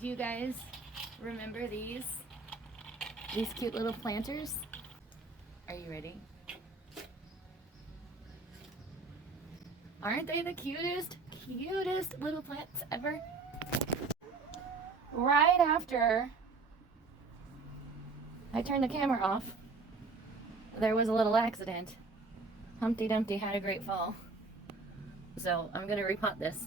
Do you guys remember these cute little planters? Are you ready? Aren't they the cutest little plants ever? Right after I turned the camera off, there was a little accident. Humpty Dumpty had a great fall. So I'm gonna repot this.